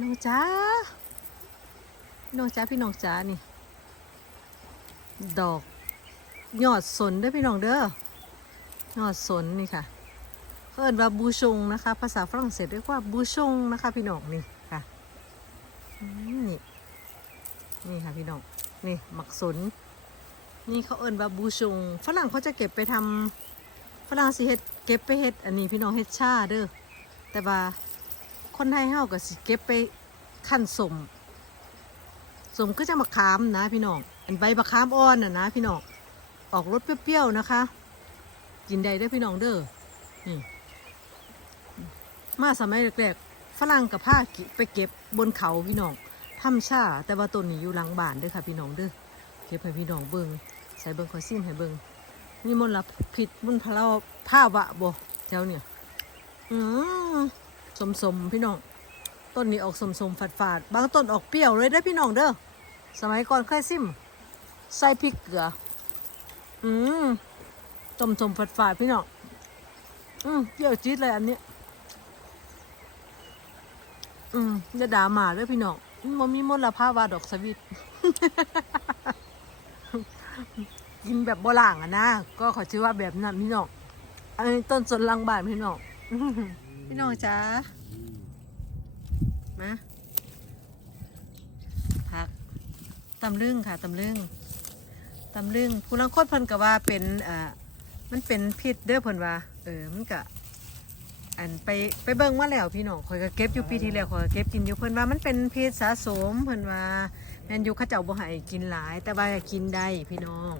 น้องจ้าน้องจ้าพี่น้องจ้านี่ ดอกยอดสนเด้อพี่น้องเด้อยอดสนนี่ค่ะเขาเอิ้นว่าบูชงนะคะ ภาษาฝรั่งเศสเรียกว่าบูชงนะคะ พี่น้องนี่ค่ะอืมนี่นี่ค่ะพี่น้องนี่หมักสนนี่เขาเอิ้นว่าบูชงฝรั่งเขาจะเก็บไปทำฝรั่งสิเฮ็ดเก็บไปเฮ็ดอันนี้พี่น้องเฮ็ดชาเด้อแต่ว่า คนไทยเฮาก็สิเก็บไปขั้นสมสมก็จะมะขามนะพี่น้อง อันใบมะขามอ่อนน่ะนะพี่น้อง ออกรสเปรี้ยวๆนะคะ กินได้เด้พี่น้องเด้อ นี่ มาสมัยแรกๆฝรั่งกับผ้ากิไปเก็บบนเขาพี่น้องทำชาแต่ว่าต้นนี้อยู่หลังบ้านเด้อค่ะพี่น้องเด้อ เก็บให้พี่น้องเบิงใส่เบิงคอยซิมให้เบิงมีมลพิษมลพลาผ้าวะบ่แถวเนี่ย อืม สมสมๆพี่น้อง ต้นนี้ออกสมสมๆฝาดฝาดๆ บางต้นออกเปรี้ยวเลยได้พี่น้องเด้อ สมัยก่อนเคยซิม ใส่พริกเกลือ อืมสมสมๆฝาดฝาดๆพี่น้อง อืมเปรี้ยวจี๊ดเลยอันนี้ อืมจะด่าหมาด้วยพี่น้องมันมีมลภาวะดอกสวิตกินแบบโบราณอะนะ ก็ขอชื่อว่าแบบนั้นพี่น้องอันนี้ต้นสนลังบานพี่น้อง พี่น้องจ้ามาพักตำลึงค่ะตำลึงตำลึงผู้ลังโคตรเพิ่นก็ว่าเป็นอ่ามันเป็นพิษเด้อเพิ่นว่าเออมันก็อันไปไปเบิ่งมาแล้วพี่น้องข่อยก็เก็บอยู่ปีที่แล้วข่อยก็เก็บกินอยู่เพิ่นว่ามันเป็นพิษสะสมเพิ่นว่าแม่นอยู่เขาเจ้าบ่ให้กินหลาย แต่ว่ากินได้พี่น้อง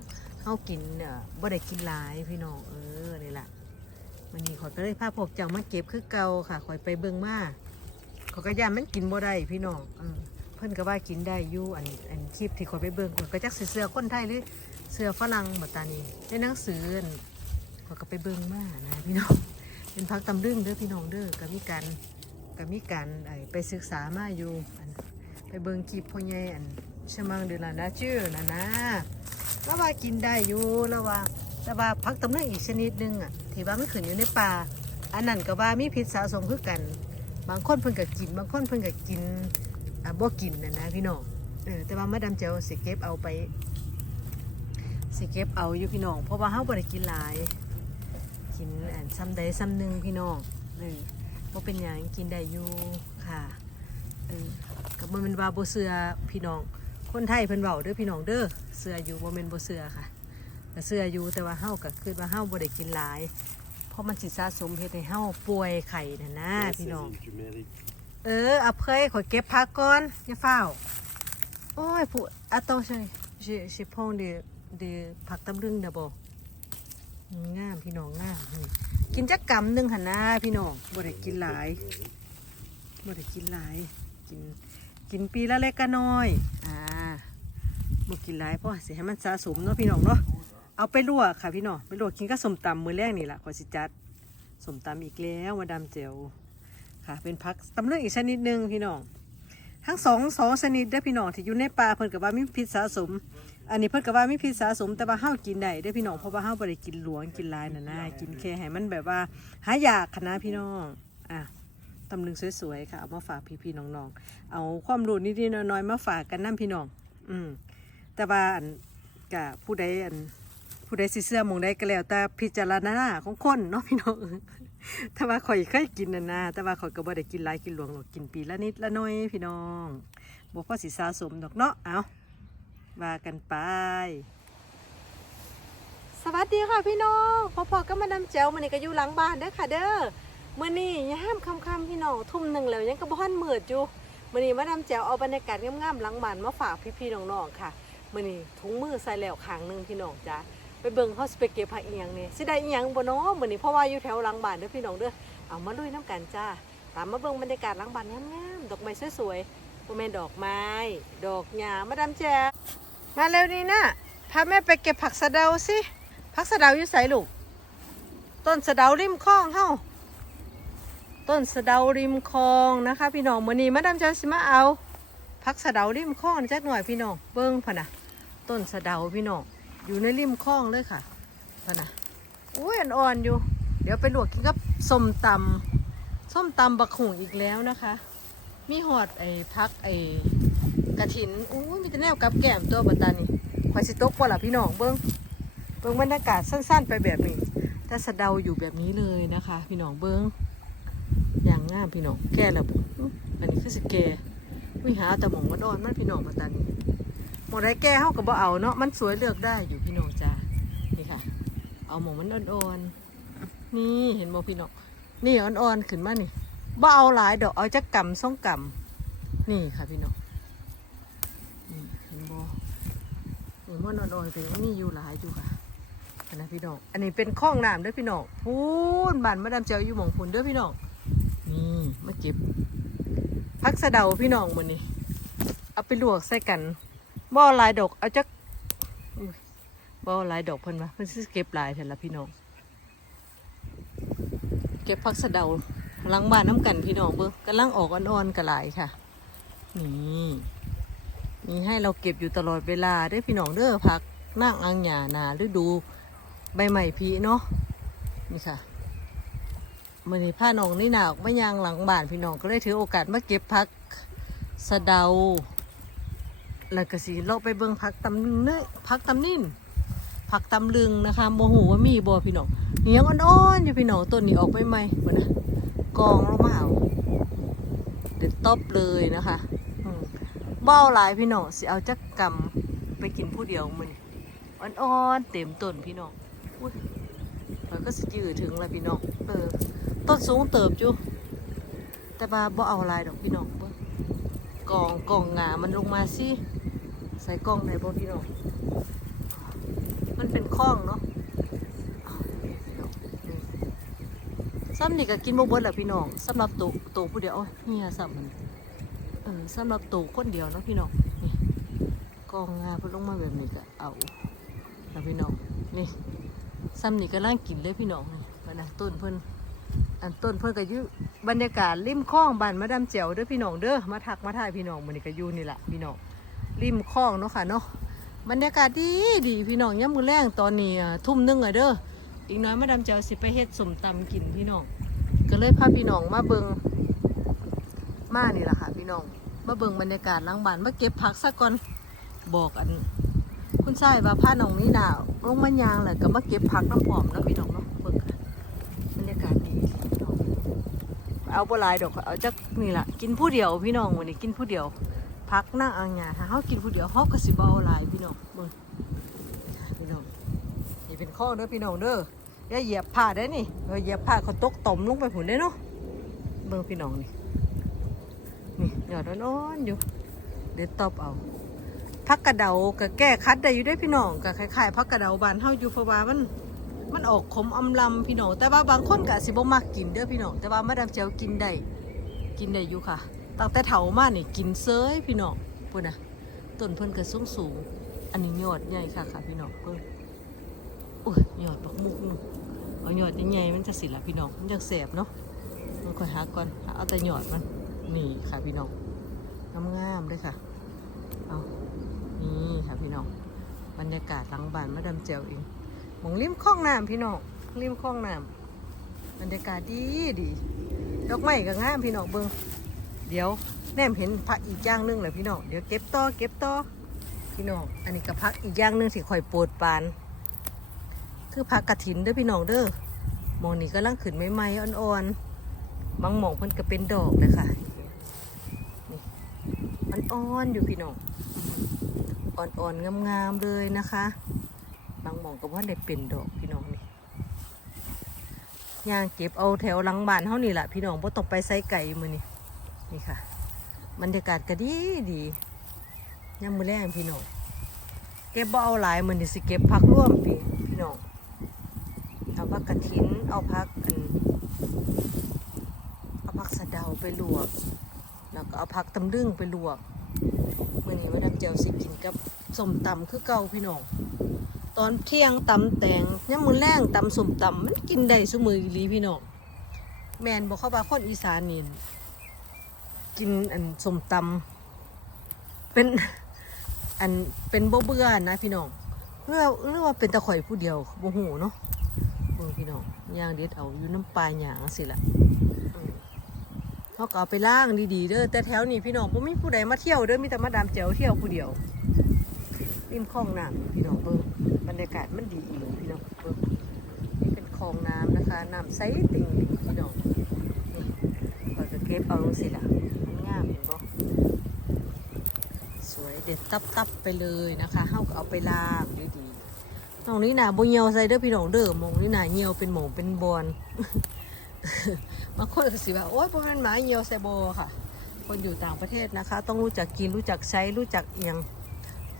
เฮากินเอ่อบ่ได้กินหลายพี่น้องเออ วันนี้ข่อยก็เลยพาพวกเจ้ามาเก็บคือเก่าค่ะข่อยไปเบิ่งมาข่อยก็ย่านมันกินบ่ได้พี่น้องเพิ่นก็ว่ากินได้อยู่อันอันคลิปที่ข่อยไปเบิ่งข่อยก็จักสิเสื้อคนไทยหรือเสื้อฝรั่งบ่ตานี้ในหนังสือข่อยก็ไปเบิ่งมานะพี่น้องเป็นพักตำลึงเด้อพี่น้องเด้อก็มีการก็มีการไปศึกษามาอยู่อันไปเบิ่งคลิปพ่อใหญ่อันชมังเดือนละนะชื่อนะนะแล้วว่ากินได้อยู่แล้วว่าแต่ว่าพักตำลึงอีกชนิดหนึงอะ ที่ว่ามันขึ้นอยู่ในป่า อันนั้นก็ว่ามีพิษสะสมคือกัน บางคนเพิ่นก็กิน บางคนเพิ่นก็กินอ่าบ่กินนะนะพี่น้องเออแต่ว่ามาดามเจ้าสิเก็บเอาไปสิเก็บเอาอยู่พี่น้อง เพราะว่าเฮาบ่ได้กินหลาย กินอันซ้ำใดซ้ำหนึ่งพี่น้องเออบ่เป็นหยังกินได้อยู่ค่ะเออก็บ่แม่นว่าบ่เชื่อพี่น้องคนไทยเพิ่นเว้าเด้อพี่น้องเด้อเชื่ออยู่บ่แม่นบ่เชื่อค่ะ ก็เสื้ออยู่แต่ว่าเฮาก็คือว่าเฮาบ่ได้กินหลาย เพราะมันสิสะสมเฮ็ดให้เฮาป่วยไข้น่ะนะ Ouais, พี่ c'est น้อง une turmeric. เออเอาเพยขอยเก็บผักก่อนอย่าเฝ้าวโอ้ยผู้อะตใช่ je je prends des des ผักตำลึงนะบ่งามพี่น้องงามนี่กินจักกำหนึงหั่นนะพี่น้องบ่ได้กินหลายบ่ได้กินหลายกินกินปีละเล็กก็น้อย อ่าบ่กินหลายเพราะสิให้มันสะสมเนาะพี่น้องเนาะ เอาไปลวกค่ะพี่น้องไปลวกกินก็สมตำมือแรกนี่แหละขอสิจัดสมตำอีกแล้วมาดามเจลค่ะ เป็นพักตำเลืองอีกชนิดหนึ่งพี่น้องทั้งสองสองชนิดเด้พี่น้องที่อยู่ในป่าเพิ่นกับว่ามีพิษสะสม อันนี้เพิ่นกับว่ามีพิษสะสม แต่ว่าเฮากินได้เด้พี่น้องเพราะว่าเฮาบ่ได้กินหลวงกินลายน่ะนะกินแค่ให้มันแบบว่า หายากค่ะนะพี่น้องอะตำลึงสวยๆค่ะเอามาฝากพี่ๆน้องๆเอาความรู้นิดๆน้อยๆมาฝากกันนํพี่น้อง อืมแต่ว่าอันกะผู้ใดอัน ผู้ใดสิเสื้อมองใดก็แล้วแต่พิจารณาของคนเนาะพี่น้องถ้าว่าข่อยเคยกินนะนะแต่ว่าข่อยก็บ่ได้กินหลายกินหลวงหรอกกินปีละนิดละน้อยพี่น้องบ่พอสิสะสมดอกเนาะเอาว่ากันไป สวัสดีค่ะพี่น้องพอพอก็มาดำแจวมันนี่ก็อยู่หลังบ้านเด้อค่ะ เด้อมื้อนี้ยามค่ำๆพี่น้องทุ่มหนึ่งแล้วยังก็บ่ทันมืดอยู่มื้อนี้มาดำแจวเอาบรรยากาศงามๆหลังบ้านมาฝากพี่ๆน้องๆค่ะมื้อนี้ถุงมือใส่แล้วข้างหนึงพี่น้องจ้า ไปเบิ่งเขาสิไปเก็บผักอีหยังนี่สิได้อีหยังบ่เนาะมื้อนี้เพราะว่าอยู่แถวหลังบ้านเด้อพี่น้องเด้อเอามาลุยน้ำกันจ้าตามมาเบิ่งบรรยากาศหลังบ้านงามๆดอกไม้สวยๆบ่แม่นดอกไม้ ดอกหญ้ามาดามแจมาเร็วนี้นะพาแม่ไปเก็บผักสะเดาสิผักสะเดาอยู่ไสลูกต้นสะเดาริมคลองเฮาต้นสะเดาริมคลองนะคะ พี่น้องมื้อนี้มาดามแจสิมาเอาผักสะเดาริมคลองจักหน่อยพี่น้องเบิ่งพะนะต้นสะเดาพี่น้อง อยู่ในริมคลองเลยค่ะนั่นนะอุ้ยอ่อนๆอยู่ เดี๋ยวไปลวกกินกับส้มตำส้มตำบักหุ่งอีกแล้วนะคะ มีหอดไอ้พักไอ้กระถินอู้ยมีแต่แนวกับแก้มตัวบัตานี่ข่อยสิตกบ่าล่ะพี่น้องเบิ่งเบิ่งบรรยากาศสั้น ๆ ไปแบบนี้แต่สะเดาอยู่แบบนี้เลยนะคะ พี่น้องเบิ่งอย่างงามพี่น้องแก่แล้วบ่อื้ออันนี้คือสิแก่วิหาแต่หมองมันอ่อนมันพี่น้องบัตานี่ มองได้แก่เฮาก็บ่เอาเนาะมันสวยเลือกได้อยู่พี่น้องจ้านี่ค่ะ เอาหมองมันอ่อนๆนี่เห็นบ่พี่น้องนี่อ่อนๆขึ้นมานี่บ่เอาหลายดอกเอาจักกำสองกำนี่ค่ะพี่น้องนี่เห็นบ่นี่มันอ่อนๆแต่ยังมีอยู่หลายอยู่ค่ะนะพี่น้องอันนี้เป็นคลองน้ำเด้อพี่น้องพูนบ้านมาดามเจียวอยู่หมองพูนเด้อพี่น้องนี่มาเก็บพักสะเดาพี่น้องมื้อนี้เอาไปลวกใส่กัน บ่อลายดอกเอาจักบ่อลายดอกเพิ่นว่าเพิ่นสิเก็บลายแท้ละพี่น้อง เก็บพักสะเดาหลังบ้านน้ำกันพี่น้องเบิ้งกำลังออกอ่อนๆกระหลายค่ะ นี่มีให้เราเก็บอยู่ตลอดเวลาได้พี่น้องเด้อพักนั่งอังหยานาฤดูใบใหม่พีเนาะนี่ค่ะมื่อนี้ผ้าหนองนี่หนาวไม่ยางหลังบ้านพี่น้องก็เลยถือโอกาสมาเก็บพักสะเดา แล้วก็สีเราะไปเบิ้งพักตำเนื้อพักตำนิ่นพักตำลึงนะคะโมโหว่ามีบ่พี่น้องนี่ยังอ่อนๆอยู่พี่น้องต้นนี้ออกไปใหมเหมือนนะกองลงมาเอาเด็ดตบเลยนะคะเบ้าหลายพี่น้องสิเอาจักกำไปกินผู้เดียวมันอ่อนๆเต็มต้นพี่น้องอุ้ยมันก็สิยืดถึงแล้วพี่น้องเออต้นสูงเติบจุแต่ว่าบ่เอาลายดอกพี่น้องกองกองงามันลงมาสิ ใส่กล้องได้บ่พี่น้อง มันเป็นคล้องเนาะซ้ำนี่ก็กินบ่เบิดแหละพี่น้องสำหรับตัวตัวผู้เดียวเฮียซ้ำมันเออสำหรับตัวคนเดียวเนาะพี่น้องนี่กองงาพิ่นลงมาแบบนี้ก็เอาแล้วพี่น้องนี่ซ้ำนี่ก็ล่างกินเลยพี่น้องนี่บันะต้นเพิ่นอันต้นเพิ่นก็อยู่บรรยากาศริมคลองบ้านมาดามเจียวเด้อพี่น้องเด้อมาทักมาถ่ายพี่น้องมื้อนี้ก็อยู่นี่แหละพี่น้อง ริมคลองเนาะค่ะเนาะบรรยากาศดีดีพี่น้องยามมื้อแรงตอนนี้ทุ่มหนึงอะเด้ออีกน้อยมาดามเจ้าสิไปเฮ็ดสมตำกินพี่น้องก็เลยพาพี่น้องมาเบิงมานี่แหละค่ะ พี่น้องมาเบิงบรรยากาศล้างบ้านมาเก็บผักซะก่อนบอกอัน คุณชายว่าพาน้องนี่นาลงมายางแหละก็มาเก็บผักน้ำหอมแล้วพี่น้องเนาะเบิงค่ะบรรยากาศดีพี่น้องเอาบ่หลายดอกเอาจักนี่แหละกินผู้เดียวพี่น้องวันนี้กินผู้เดียว พักหนั่งอ่างหยาถ้าเขากินผู้เดียวเขาก็สิบเอาหลายพี่น้องเบิงพี่น้องนี่เป็นข้อเด้อพี่น้องเด้ออย่าเหยียบผ้าได้นี่เออเหยียบผ้าเขาตกต่อมลงไปผุนได้อเนาะเบิ่งพี่น้องนี่นี่ยอดอ่อนๆอยู่ เด็ดตอบเอาพักกระเดาก็แก้คัดได้อยู่ได้พี่น้องก็คล้ายๆพักกระเดาบานเฮาอยู่เพราะว่ามันมันออกขมอำลำพี่น้องแต่ว่าบางคนก็สิบ่มักกินเด้อพี่น้องแต่ว่ามาดามเจียวกินได้กินได้อยู่ค่ะ ตั้งแต่เฒ่ามานี่กินเซยพี่น้องพุ่นน่ะต้นเพิ่นก็สูงสูง อันนี้ยอดใหญ่ค่ะค่ะพี่น้องเพิ่นอุ้ยหยอดดอกมุกนู่นเอาหยอดใหญ่ๆมันจะสิละพี่น้องมันจะแสบเนาะมันค่อยหาก่อนหาเอาแต่หยอดมันนี่ค่ะพี่น้องงามๆเลยค่ะเอานี่ค่ะพี่น้องบรรยากาศหลังบ้านมาดามเจียวเองหมองริมคลองน้ำพี่น้องริมคลองน้ำบรรยากาศดีดีดอกไม้ก็งามพี่น้องเบิง เดี๋ยวแนมเห็นพักอีกอย่างหนึงเลยพี่น้องเดี๋ยวเก็บต่อเก็บต่อพี่น้องอันนี้ก็พักอีกอย่างหนึงที่ข่อยปรดปาน คือผักกระถินเด้อพี่น้องเด้อมองนี่ก็ลังขึ้นใหม่ๆอ่อนๆบางหมองมันก็เป็นดอกเลยค่ะนี่มันอ่อนอยู่พี่น้องอ่อนๆงามๆเลยนะคะ บางหมองก็ว่าได้เป็นดอกพี่น้องนี่ย่างเก็บเอาแถวหลังบ้านเท่านี่แหละพี่น้องบ่ต้องไปไซไก่มือนี่ นี่ค่ะบรรยากาศก็ดีดีย่ามือแรงพี่น้องเก็บบ่เอาหลายมือนี่สิเก็บพักร่วมพี่พี่น้องเอาผักกระถินเอาผักอันเอาผักสะเดาไปลวก แล้วก็เอาผักตำลึงไปลวกมื่อนี้ว่าดำเจียวสิกินกับส้มตำคือเก่าพี่น้องตอนเที่ยงตำแตงย่ำมือแรงตำส้มตำมันกินได้สมืออีหลีพี่น้องแมนบอกเขาว่าคนอีสานนี่ กินอันสมตำเป็นอันเป็นบ่เบื่อนะพี่น้องเรื่องเรื่องว่าเป็นตะข่อยผู้เดียวบ่หูเนาะเบิ่งพี่น้องย่างเด็ดเอาอยู่น้ำปลายหยางสิละอืมหเขาก็เอาไปล่างดีๆเด้อแต่แถวนี้พี่น้องบ่มีผู้ใดมาเที่ยวเด้อมีแต่มาดามแจ๋วเที่ยวผู้เดียวริมคลองน้ำพี่น้องเบิ่งบรรยากาศมันดีอีหลีพี่น้องเบิ่งนี่เป็นคลองน้ำนะคะน้ำใสติ่งพี่น้องนี่ก็จะเก็บเอาสิล่ะมันงามเห็นบ่สวย เด็ดตับๆไปเลยนะคะเฮาก็เอาไปล่างดีๆตรงนี้น่ะบ่เหี่ยวใส่เด้อพี่น้องเด้อมองนี่น่ะเหี่ยวเป็นหมองเป็นบอนบางคนก็สิว่าโอ๊ยพวกนั้นหมาเหี่ยวไซโบอค่ะ คนอยู่ต่างประเทศนะคะ ต้องรู้จักกินรู้จักใช้รู้จักเอียง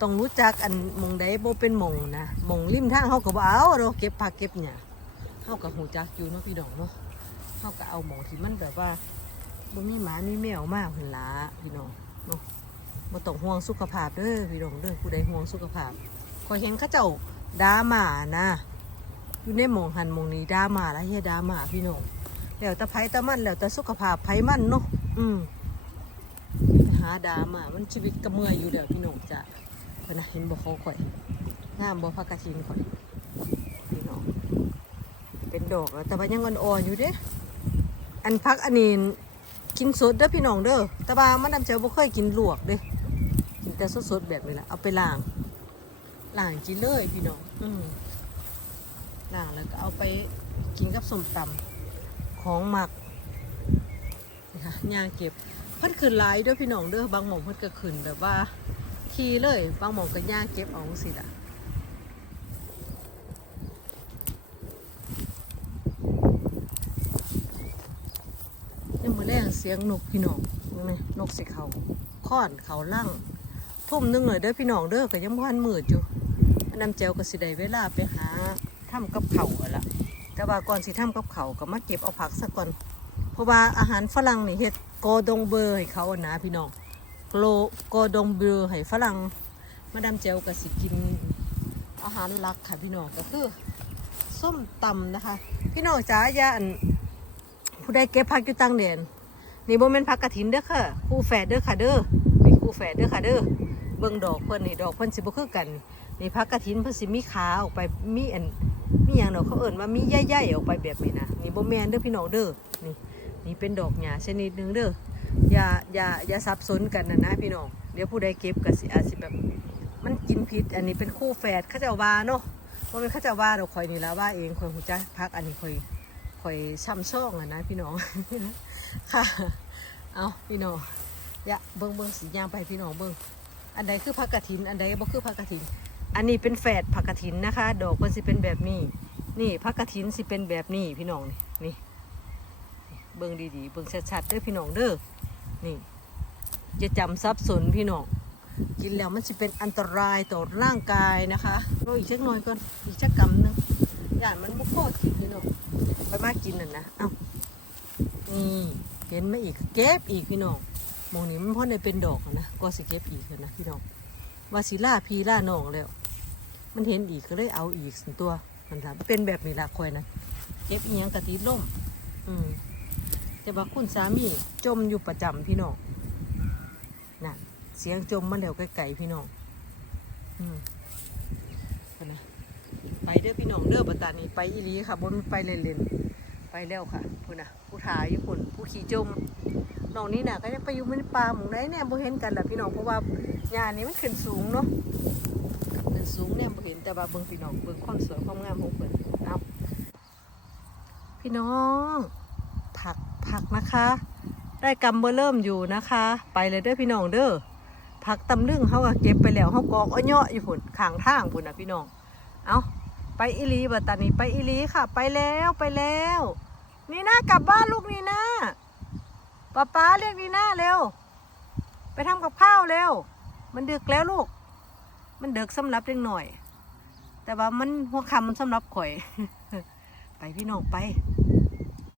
ต้องรู้จักอันมองใดโบเป็นหมองนะหมองริมทางเขาก็บเอาเราเก็บผักเก็บเนี่ยเขากับหูจักอยู่เนาะพี่ดองเนาะเขาก็เอาหมองที่มันแบบว่าบ่มีหมามีแมวมากหันละพี่น้องเนาะ มาต้องห่วงสุขภาพเด้อพี่น้องเด้อผู้ใดห่วงสุขภาพคอยเห็นข้าเจ้าดาหมานะอยู่ในหมองหันหมองนี้ดาหมาแล้วเฮียดาหมาพี่น้องแล้วแต่ไผแต่มันแล้วแต่สุขภาพไผมันเนาะอืมหาดามามันชีวิตก็เมื่อยอยู่เด้อพี่น้องจ้ะเพนนะเห็นบ่เขาข่อยงามบ่พักกระชินข่อยพี่น้องเป็นดอกแล้วแต่ว่ายังอ่อนๆอยู่เด้อันพักอันนี้กินสดเด้อพี่น้องเด้อแต่ว่ามันดำเจ้าบ่เคยกินลวกเด้กิน แต่สดๆแบบนี้แหละเอาไปล้างล้างกินเลยพี่น้องอืมล้างแล้วก็เอาไปกินกับส้มตำของหมักนะคะย่างเก็บพิ่นขึ้นหลายเด้วยพี่น้องเด้อบางหม่องพิ่นก็ขึ้นแบบว่าขี่เลยบางหม่องก็ย่างเก็บเอาสิละยังมาแรงเสียงนกพี่น้องนไหมนกสีเขาค้อนเขาลั่ง ทุ่มหนึงเลยเด้อพี่น้องเด้อก็ยังพันมืดอยู่น้ำเจวก็สิได้เวลาไปหาทำกับเขาอะล่ะแต่ว่าก่อนสิทำกับเขาก็มาเก็บเอาผักซะก่อน เพราะว่าอาหารฝรั่งนี่เฮ็ดโกดงเบอร์ให้เขาอะนะพี่น้องโกลโกดงเบอร์ให้ฝรั่งมาดามเจลก็สิกินอาหารหลักค่ะพี่น้องก็คือส้มตำนะคะ พี่น้องจ๋าอย่าผู้ใดเก็บผักอยู่ต่างแดนนี่บ่แม่นผักกระถินเด้อค่ะคู่แฝดเด้อค่ะเด้อนี่คู่แฝดเด้อค่ะเด้อ เบิ่งดอกเพิ่นนี่ดอกเพิ่นสิบ่คือกันนี่ผักกระถินเพิ่นสิมีขาออกไปมีอันมีอย่างเนาะเขาเอิ่นว่ามีใหญ่ๆออกไปแบบนี้นะนี่โบแมนเด้อพี่น้องเด้อนี่นี่เป็นดอกหญ้าชนิดหนึ่งเด้ออย่าอย่าอย่าสับสนกันนะนะพี่น้องเดี๋ยวผู้ใดเก็บก็สิอาจสิแบบมันกินพิษอันนี้เป็นคู่แฝดข้าเจ้าว่าเนาะว่าเป็นข้าเจ้าว่าเราคอยนี่แล้วว่าเองคอยหูจักพักอันนี้คอยคอยช้ำช่องอะนะพี่น้องค่ะเอาพี่น้องอย่าเบิ่งเบิ่งสีย่างไปพี่น้องเบิ่ง อันใดคือผักกระถิน อันใดบ่คือผักกระถิน อันนี้เป็นแฝดผักกระถินนะคะ ดอกมันสิเป็นแบบนี้ นี่ผักกระถินสิเป็นแบบนี้พี่น้องนี่นี่เบิ่งดีๆเบิ่งชัดๆเด้อพี่น้องเด้อนี่จะจำซับสนพี่น้องกินแล้วมันสิเป็นอันตรายต่อร่างกายนะคะรออีกสักหน่อยก่อนอีกสักกำหนึงอย่างมันบุกพอกินพี่น้องไปมากินน่ะนะเอ้านี่เห็นไหมอีกเก็บอีกพี่น้อง มองนี้มันพอในเป็นดอกนะก็สิเก็บอีกนะพี่น้องว่าสิล่าพีล่าน้องแล้ว มันเห็นอีกก็เลยเอาอีกสตัวมันทำเป็นแบบนี้ละคอยนะเก็บอีหยังกะติล่ม อืมแต่ว่าคุณสามีจมอยู่ประจำพี่น้องน่ะเสียงจมมาแล้วไกลๆพี่น้องอืมนะไปเด้อพี่น้องเด้อปัตตานีไปอีหลีค่ะบนไปเล่นๆไปแล้วค่ะพุ่นนะผู้ถ่ายอยู่พุ่นผู้ขี่จม น้องนี่น่ะก็ยังไปอยู่ในป่าหมองไหนเนี่ยบ่เห็นกันแหละพี่น้องเพราะว่าหญ้านี้มันขึ้นสูงเนาะขึ้นสูงเนี่ยบ่เห็นแต่ว่าเบิ่งพี่น้องเบิ่งความสวยความงามของเพิ่นเอาพี่น้องผักผักนะคะ ได้กำเบอร์เริ่มอยู่นะคะ ไปเลยเด้อพี่น้องเด้อผักตำลึงเขาก็เก็บไปแล้วเขากอกอ้อยเนาะอยู่พุ่นขางทางพุ่นนะพี่น้องเอาไปอีลีบัดตานี้ไปอีลีค่ะ ไปแล้วไปแล้ว นี่นะกลับบ้านลูกนี่นะ ป้าป้าเรียกนี่นะเร็ว ไปทำกับข้าวเร็ว มันดึกแล้วลูก มันดึกสำหรับเล็กหน่อย แต่ว่ามันหัวคำสำหรับข่อย ไปพี่น้องไป